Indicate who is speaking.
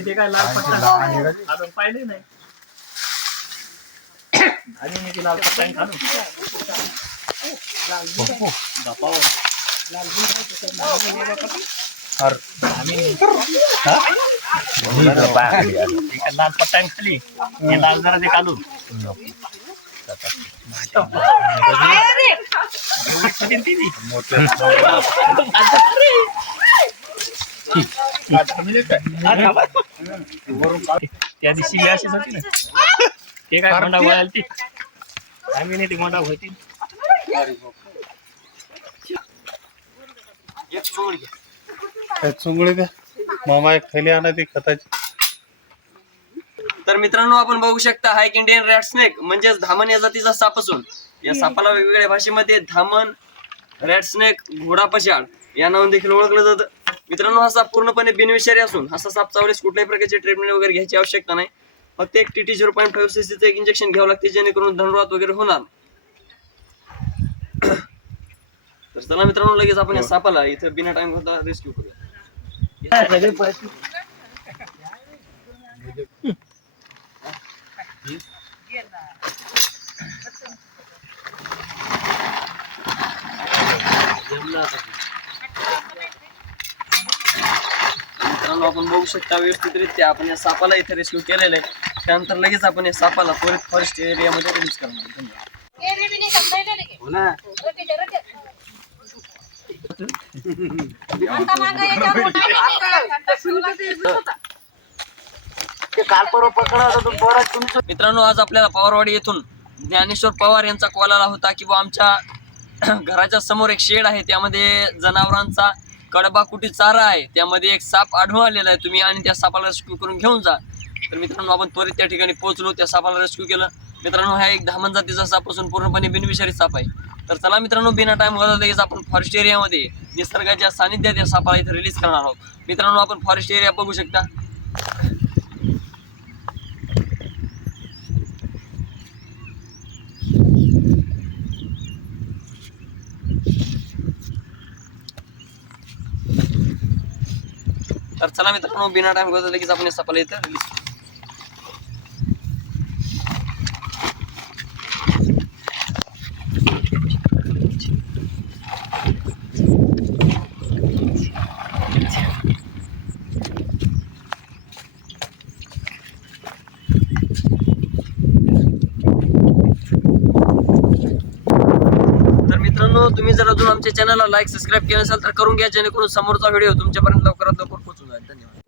Speaker 1: ते काय लाल पट्टा अजून पाहिले नाही आणि मी ती लाल पट्टा लाल घालून बापावर
Speaker 2: अरे,
Speaker 1: एका लाल पट्टा आणि खाली हे लाल जरा ते घालून एवढी ती ती.
Speaker 2: मोठं
Speaker 1: त्या दिवशी मी अशीच होती ना ते काय मोंडा वळाल ती आम्ही नाही ती मोंडा होती
Speaker 2: काय चुंगळी द्या मामा एक थैली आणा ती खताची.
Speaker 3: तर मित्रांनो आपण बघू शकता हा एक इंडियन रॅट स्नेक म्हणजेच धामण या जातीचा साप असून या सापाला वेगवेगळ्या भाषेमध्ये धामण रॅट स्नेक घोडा पशाड या नावाने देखील ओळखलं जातं. मित्रांनो हा साप पूर्णपणे बिनविषारी असून असा साप चावल्यास कुठल्याही प्रकारची ट्रीटमेंट वगैरे घ्यायची आवश्यकता नाही. फक्त एक T T zero point five सीसीचं एक इंजेक्शन घ्यावं लागते जेणेकरून धनुरात वगैरे होणार तर चला मित्रांनो लगेच आपण या सापाला इथं बिना टाइम होता रेस्क्यू करूया. मित्रांनो आपण बघू शकता व्यवस्थितरित्या आपण या सापाला इथे रेस्क्यू केलेलं आहे. त्यानंतर लगेच आपण या सापाला त्वरित फॉरेस्ट एरियामध्ये रिलीज करणार. धन्यवाद. हो ना. मित्रांनो आज आपल्याला पवारवाडी येथून ज्ञानेश्वर पवार यांचा कॉल आला होता की बुवा आमच्या घराच्या समोर एक शेड आहे त्यामध्ये जनावरांचा कडबा कुटी चारा आहे त्यामध्ये एक साप आढळून आलेला आहे तुम्ही आणि त्या सापाला रेस्क्यू करून घेऊन जा. तर मित्रांनो आपण त्वरित त्या ठिकाणी पोहोचलो त्या सापाला रेस्क्यू केलं. मित्रांनो हा एक धामण जातीचा साप असून पूर्णपणे बिनविषारी साप आहे. तर चला मित्रांनो बिना टाइम घालवता लगेच आपण फॉरेस्ट एरियामध्ये निसर्गाच्या सानिध्यात या सापाला इथे रिलीज करणार आहोत. मित्रांनो आपण फॉरेस्ट एरिया बघू शकता. तर चला मित्रांनो बिना टाइम घालवता लगेच आपण या सापाला इथे रिलीज मित्रांनो तुम्ही जर अजून आमच्या चॅनलला लाईक सबस्क्राईब केलं असाल तर करून घ्या जेणेकरून समोरचा व्हिडिओ तुमच्यापर्यंत लवकरात लवकर पोहोचून जाईल. धन्यवाद.